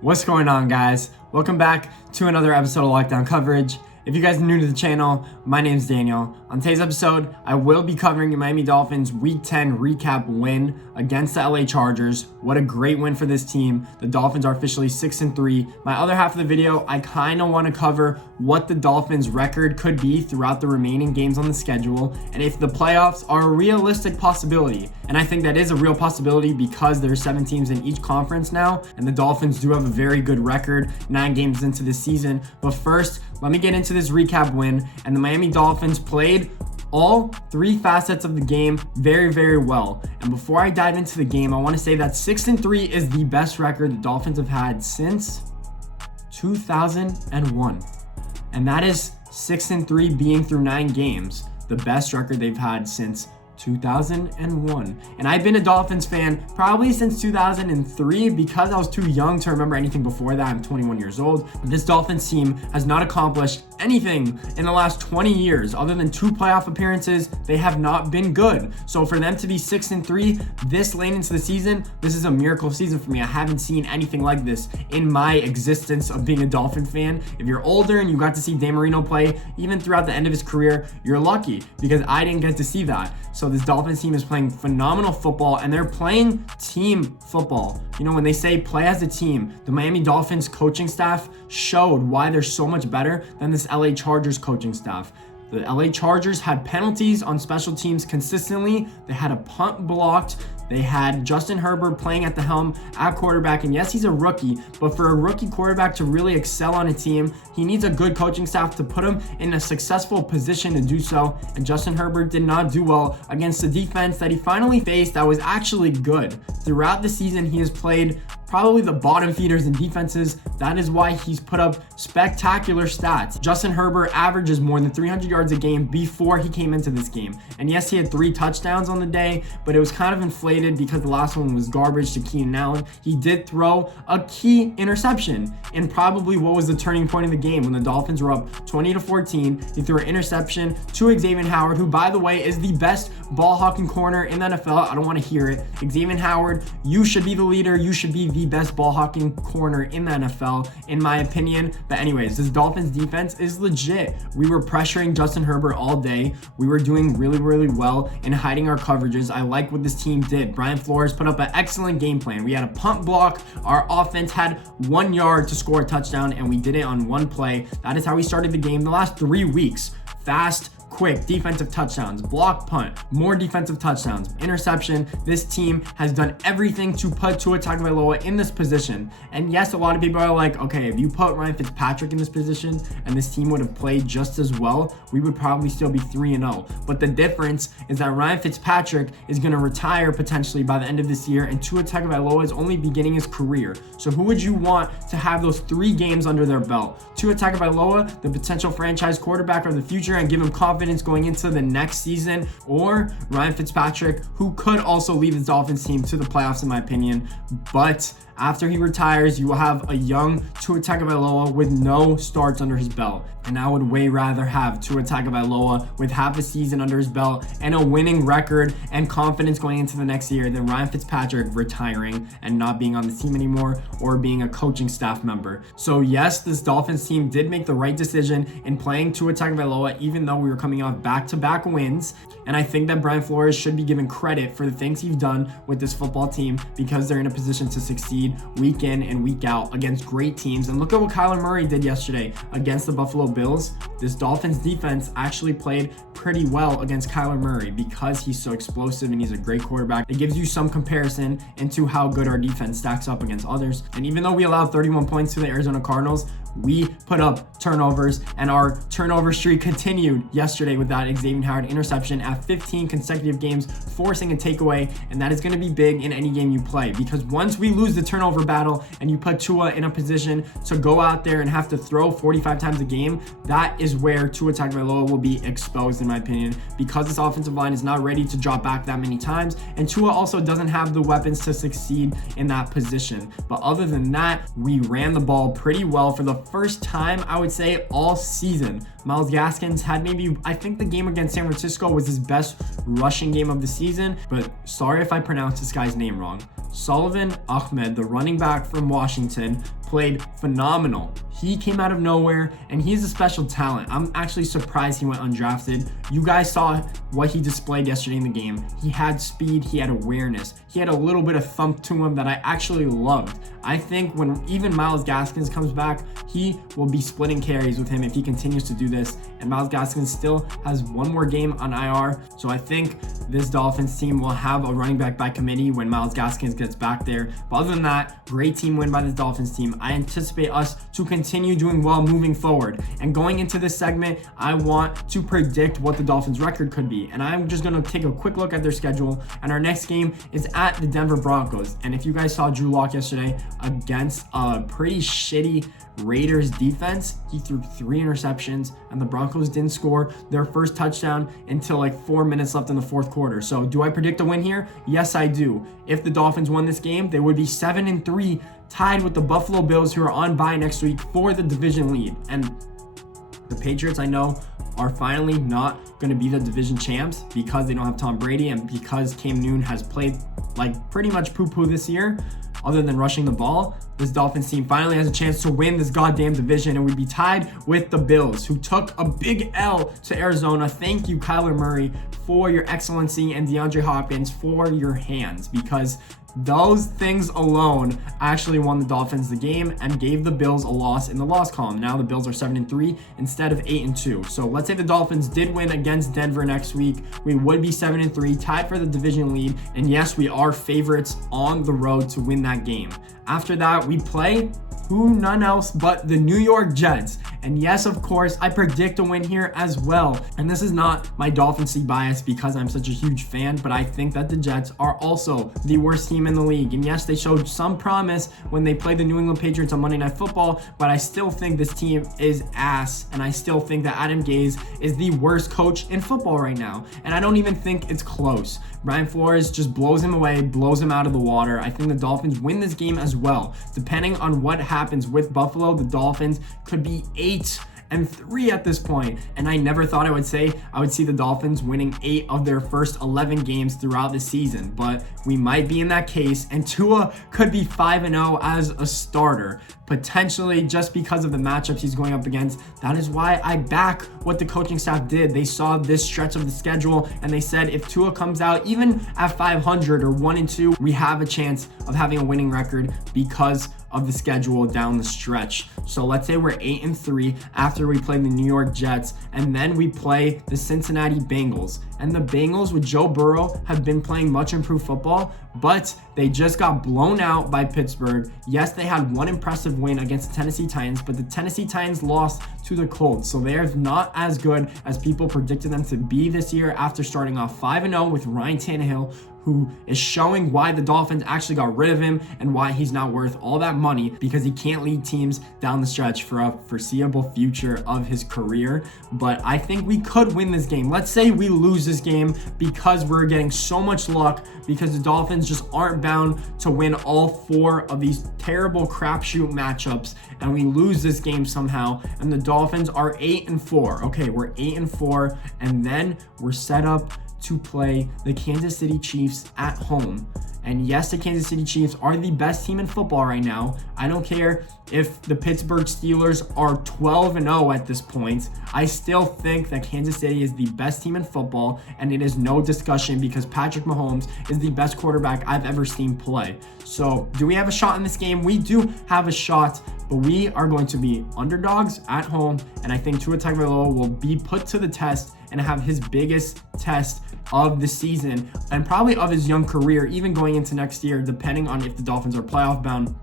What's going on, guys? Welcome back to another episode of Lockdown Coverage. If you guys are new to the channel, my name is Daniel. On today's episode, I will be covering the Miami Dolphins Week 10 recap win against the LA Chargers. What a great win for this team. The Dolphins are officially 6-3. My other half of the video, I kind of want to cover what the Dolphins record could be throughout the remaining games on the schedule and if the playoffs are a realistic possibility. And I think that is a real possibility because there are 7 teams in each conference now, and the Dolphins do have a very good record 9 games into this season. But first, let me get into this recap win. And the Miami Dolphins played all 3 facets of the game very, very well. And before I dive into the game, I want to say that 6-3 is the best record the Dolphins have had since 2001. And that is 6-3 being through 9 games, the best record they've had since 2001. And I've been a Dolphins fan probably since 2003 because I was too young to remember anything before that. I'm 21 years old. This Dolphins team has not accomplished anything in the last 20 years other than 2 playoff appearances. They have not been good. So for them to be 6-3 this late into the season, this is a miracle season for me. I haven't seen anything like this in my existence of being a Dolphin fan. If you're older and you got to see Dan Marino play even throughout the end of his career, you're lucky because I didn't get to see that. So this Dolphins team is playing phenomenal football, and they're playing team football. You know, when they say play as a team, the Miami Dolphins coaching staff showed why they're so much better than this LA Chargers coaching staff. The LA Chargers had penalties on special teams consistently. They had a punt blocked. They had Justin Herbert playing at the helm at quarterback. And yes, he's a rookie, but for a rookie quarterback to really excel on a team, he needs a good coaching staff to put him in a successful position to do so. And Justin Herbert did not do well against the defense that he finally faced that was actually good. Throughout the season, he has played probably the bottom feeders in defenses. That is why he's put up spectacular stats. Justin Herbert averages more than 300 yards a game before he came into this game. And yes, he had 3 touchdowns on the day, but it was kind of inflated because the last one was garbage to Keenan Allen. He did throw a key interception in probably what was the turning point of the game when the Dolphins were up 20-14. He threw an interception to Xavier Howard, who, by the way, is the best ball hawking corner in the NFL. I don't want to hear it. Xavier Howard, you should be the leader. You should be the best ball hawking corner in the NFL, in my opinion. But anyways, this Dolphins defense is legit. We were pressuring Justin Herbert all day. We were doing really, really well in hiding our coverages. I like what this team did. Brian Flores put up an excellent game plan. We had a punt block. Our offense had 1 yard to score a touchdown, and we did it on 1 play. That is how we started the game the last 3 weeks. Fast, quick defensive touchdowns, block punt, more defensive touchdowns, interception. This team has done everything to put Tagovailoa in this position. And yes, a lot of people are like, okay, if you put Ryan Fitzpatrick in this position and this team would have played just as well, we would probably still be 3-0. But the difference is that Ryan Fitzpatrick is going to retire potentially by the end of this year, and Tagovailoa is only beginning his career. So who would you want to have those 3 games under their belt? Tagovailoa, the potential franchise quarterback of the future, and give him confidence going into the next season, or Ryan Fitzpatrick, who could also lead the Dolphins team to the playoffs in my opinion. But after he retires, you will have a young Tagovailoa with no starts under his belt. And I would way rather have Tagovailoa with half a season under his belt and a winning record and confidence going into the next year than Ryan Fitzpatrick retiring and not being on the team anymore or being a coaching staff member. So yes, this Dolphins team did make the right decision in playing Tagovailoa, even though we were coming off back-to-back wins. And I think that Brian Flores should be given credit for the things he's done with this football team because they're in a position to succeed week in and week out against great teams. And look at what Kyler Murray did yesterday against the Buffalo Bills. This Dolphins defense actually played pretty well against Kyler Murray because he's so explosive and he's a great quarterback. It gives you some comparison into how good our defense stacks up against others. And even though we allowed 31 points to the Arizona Cardinals, we put up turnovers, and our turnover streak continued yesterday with that Xavier Howard interception at 15 consecutive games, forcing a takeaway. And that is going to be big in any game you play, because once we lose the turnover battle and you put Tua in a position to go out there and have to throw 45 times a game, that is where Tua Tagovailoa will be exposed, in my opinion, because this offensive line is not ready to drop back that many times, and Tua also doesn't have the weapons to succeed in that position. But other than that, we ran the ball pretty well for the first time, I would say, all season, Myles Gaskins had maybe, I think the game against San Francisco was his best rushing game of the season, but sorry if I pronounced this guy's name wrong. Sullivan Ahmed, the running back from Washington, played phenomenal. He came out of nowhere, and he's a special talent. I'm actually surprised he went undrafted. You guys saw what he displayed yesterday in the game. He had speed, he had awareness, he had a little bit of thump to him that I actually loved. I think when even Myles Gaskins comes back, he will be splitting carries with him if he continues to do this. And Myles Gaskins still has one more game on IR. So I think this Dolphins team will have a running back by committee when Myles Gaskins gets back there. But other than that, great team win by this Dolphins team. I anticipate us to continue doing well moving forward. And going into this segment, I want to predict what the Dolphins record could be. And I'm just going to take a quick look at their schedule. And our next game is at the Denver Broncos. And if you guys saw Drew Lock yesterday against a pretty shitty Raiders defense, he threw 3 interceptions, and the Broncos didn't score their first touchdown until like 4 minutes left in the fourth quarter. So do I predict a win here? Yes, I do. If the Dolphins won this game, they would be 7-3, tied with the Buffalo Bills, who are on bye next week for the division lead. And the Patriots, I know, are finally not going to be the division champs because they don't have Tom Brady and because Cam Newton has played like pretty much poo-poo this year, other than rushing the ball. This Dolphins team finally has a chance to win this goddamn division and would be tied with the Bills, who took a big L to Arizona. Thank you, Kyler Murray, for your excellency, and DeAndre Hopkins for your hands, because those things alone actually won the Dolphins the game and gave the Bills a loss in the loss column. Now the Bills are 7-3 instead of 8-2. So let's say the Dolphins did win against Denver next week, we would be 7-3, tied for the division lead. And yes, we are favorites on the road to win that game. After that, we play none else but the New York Jets. And yes, of course, I predict a win here as well. And this is not my Dolphins bias because I'm such a huge fan, but I think that the Jets are also the worst team in the league. And yes, they showed some promise when they played the New England Patriots on Monday Night Football, but I still think this team is ass. And I still think that Adam Gase is the worst coach in football right now. And I don't even think it's close. Brian Flores just blows him away, blows him out of the water. I think the Dolphins win this game as well. Depending on what happens with Buffalo, the Dolphins could be 8-3 at this point. And I never thought I would see the Dolphins winning 8 of their first 11 games throughout the season, but we might be in that case, and Tua could be 5-0 as a starter, potentially, just because of the matchups he's going up against. That is why I back what the coaching staff did. They saw this stretch of the schedule and they said, if Tua comes out even at 500 or 1-2, we have a chance of having a winning record because of the schedule down the stretch. So let's say we're 8-3 after we play the New York Jets, and then we play the Cincinnati Bengals. And the Bengals with Joe Burrow have been playing much improved football, but they just got blown out by Pittsburgh. Yes, they had one impressive win against the Tennessee Titans, but the Tennessee Titans lost to the Colts. So they are not as good as people predicted them to be this year after starting off 5-0 with Ryan Tannehill, who is showing why the Dolphins actually got rid of him and why he's not worth all that money, because he can't lead teams down the stretch for a foreseeable future of his career. But I think we could win this game. Let's say we lose this game because we're getting so much luck, because the Dolphins just aren't bound to win all 4 of these terrible crapshoot matchups, and we lose this game somehow, and the Dolphins are 8-4. Okay, we're 8-4, and then we're set up to play the Kansas City Chiefs at home. And yes, the Kansas City Chiefs are the best team in football right now. I don't care if the Pittsburgh Steelers are 12-0 at this point. I still think that Kansas City is the best team in football, and it is no discussion because Patrick Mahomes is the best quarterback I've ever seen play. So do we have a shot in this game? We do have a shot, but we are going to be underdogs at home, and I think Tagovailoa will be put to the test and have his biggest test of the season and probably of his young career, even going into next year, depending on if the Dolphins are playoff bound.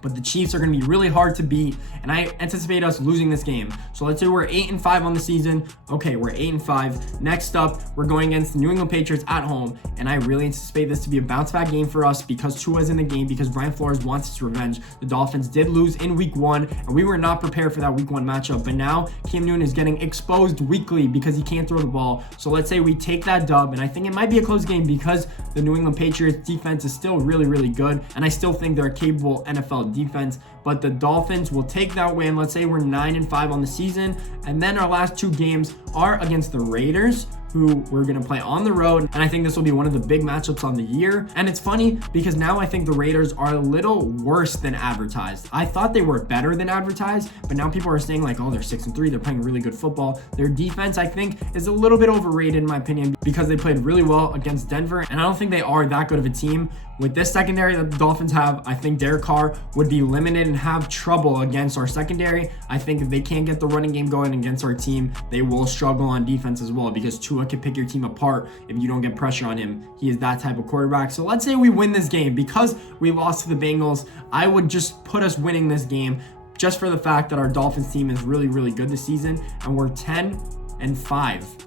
But the Chiefs are going to be really hard to beat, and I anticipate us losing this game. So let's say we're 8-5 on the season. Okay, we're 8-5. Next up, we're going against the New England Patriots at home, and I really anticipate this to be a bounce-back game for us because Tua's in the game, because Brian Flores wants his revenge. The Dolphins did lose in Week 1, and we were not prepared for that Week 1 matchup, but now Cam Newton is getting exposed weekly because he can't throw the ball. So let's say we take that dub, and I think it might be a close game because the New England Patriots defense is still really, really good, and I still think they're a capable NFL solid defense, but the Dolphins will take that win. Let's say we're 9-5 on the season, and then our last 2 games are against the Raiders, who we're going to play on the road, and I think this will be one of the big matchups on the year. And it's funny because now I think the Raiders are a little worse than advertised. I thought they were better than advertised, but now people are saying like, oh, they're 6-3, they're playing really good football. Their defense, I think, is a little bit overrated in my opinion because they played really well against Denver, and I don't think they are that good of a team. With this secondary that the Dolphins have, I think Derek Carr would be limited and have trouble against our secondary. I think if they can't get the running game going against our team, they will struggle on defense as well because Tua can pick your team apart if you don't get pressure on him. He is that type of quarterback. So let's say we win this game. Because we lost to the Bengals, I would just put us winning this game just for the fact that our Dolphins team is really, really good this season, and we're 10-5.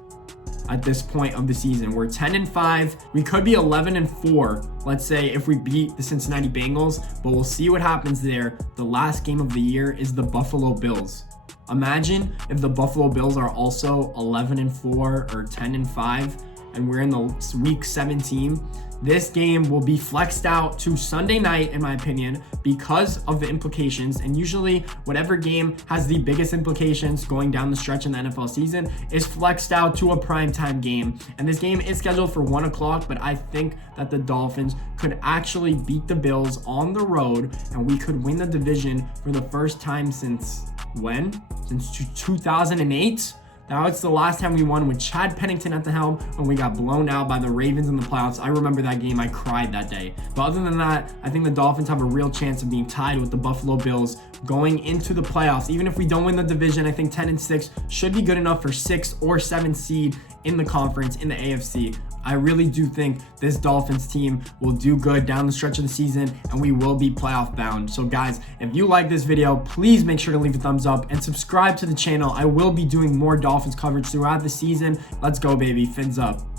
At this point of the season, we're 10-5. We could be 11-4, let's say, if we beat the Cincinnati Bengals, but we'll see what happens there. The last game of the year is the Buffalo Bills. Imagine if the Buffalo Bills are also 11-4 or 10-5, and we're in the week 17. This game will be flexed out to Sunday night, in my opinion, because of the implications. And usually whatever game has the biggest implications going down the stretch in the NFL season is flexed out to a primetime game. And this game is scheduled for 1 o'clock, but I think that the Dolphins could actually beat the Bills on the road, and we could win the division for the first time since when? Since 2008? Now, it's the last time we won with Chad Pennington at the helm when we got blown out by the Ravens in the playoffs. I remember that game. I cried that day. But other than that, I think the Dolphins have a real chance of being tied with the Buffalo Bills going into the playoffs. Even if we don't win the division, I think 10-6 should be good enough for 6 or 7 seed in the conference in the AFC. I really do think this Dolphins team will do good down the stretch of the season, and we will be playoff bound. So guys, if you like this video, please make sure to leave a thumbs up and subscribe to the channel. I will be doing more Dolphins coverage throughout the season. Let's go, baby. Fins up.